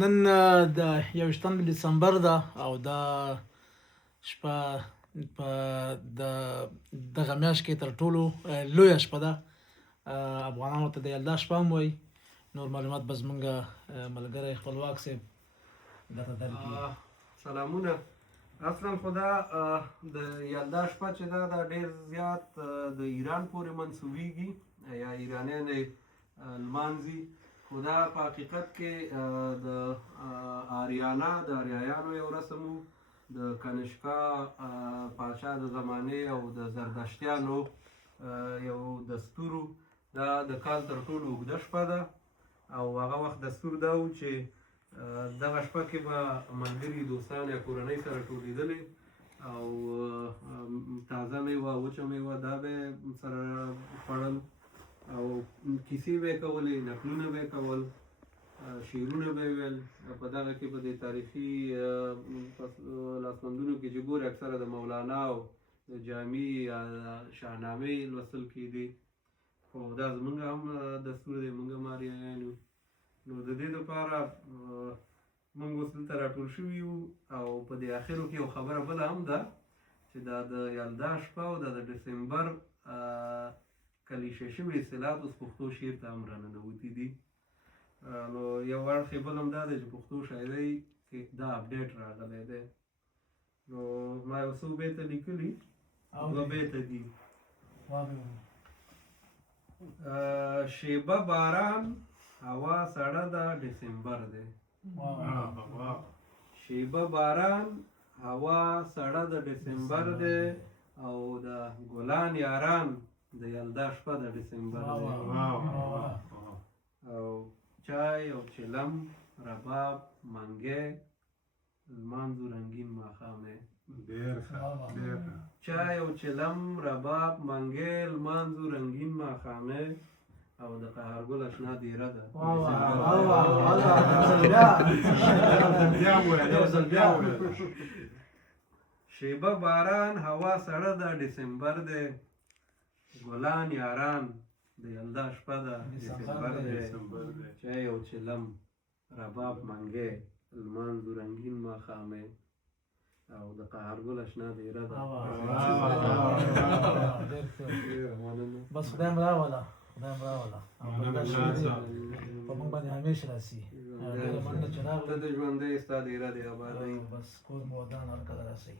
نن د 21 دسمبر ده او دا شپه په دغه میاشت کې تر ټولو لویه شپه ده. افغانانو ته د یلدا شپه هم وایي. نور معلومات به زمونږ ملګری خپلواک صاحب درته درکړي. سلامونه. اصلا خو دا د یلدا شپه چې ده دا ډېر زیات د ایران پورې منسوبېږي یا ایرانیان یې لمانځي، خو دا په حقیقت کې د آریایانو یو رسم و، د کنشکا پاچا د زمانې او د زردشتیانو یو دستور و. دا د کال تر ټولو اوږده شپه ده او هغه وخت دستور دا و چې دغه شپه کې به ملګري دوستان یا کورنۍ سره ټولېدلې او تازه میوه وچه میوه دا به سره خوړل او کیسې به یې کولې، نکلونه به یې کول، شعرونه به یې ویل. په دغه کې په دې تاریخي لاسوندونو کې چې ګورې اکثره د مولانا او د جامي یا شاهنامې لوستل کېدې، خو دا زمونږ هم دستور دی، مونږ هم آریایان یو. نو د دې دپاره مونږ اوس دلته راټول شوي یو او په دې اخرو کې یو خبره بله هم ده چې دا د یلدا شپه او دا د ډسمبر کلیشه شوي اصطلاحات اوس پښتو شعر ته هم راننوتي دي. نو یو اړخ یې بل هم دا دی چې پښتو شاعرۍ کې دا اپډیټ راغلی دی. نو ما یو څو بیته لیکلي، 2 بیته دي. شیبه باران هوا سړه ده ډسمبر دی. شیبه باران هوا سړه ده ډسمبر دی او د ګلان یاران د یلدا شپه د ډسمبر دی. او چای او چلم رباب منګی لمانځو رنګین ماښام دی. چای او چلم رباب منګی لمانځو رنګین ماښام دی او د قهرګل اشنا دیره ده. شیبه باران هوا سړه ده ډسمبر دی، ګلان یاران د یلدا شپه ده ډسمبر دی. چای او چلم رباب منګی لمانځو رنګین ماښام دی او د قهرګل اشنا دیره ده. بس خدای هم راوله، خدای هم راوله په مونږ باندې همیشه راسي. ته د ژوندۍ ستا دیره دی آبادۍ. بس کور مو ودان هر کله راسي.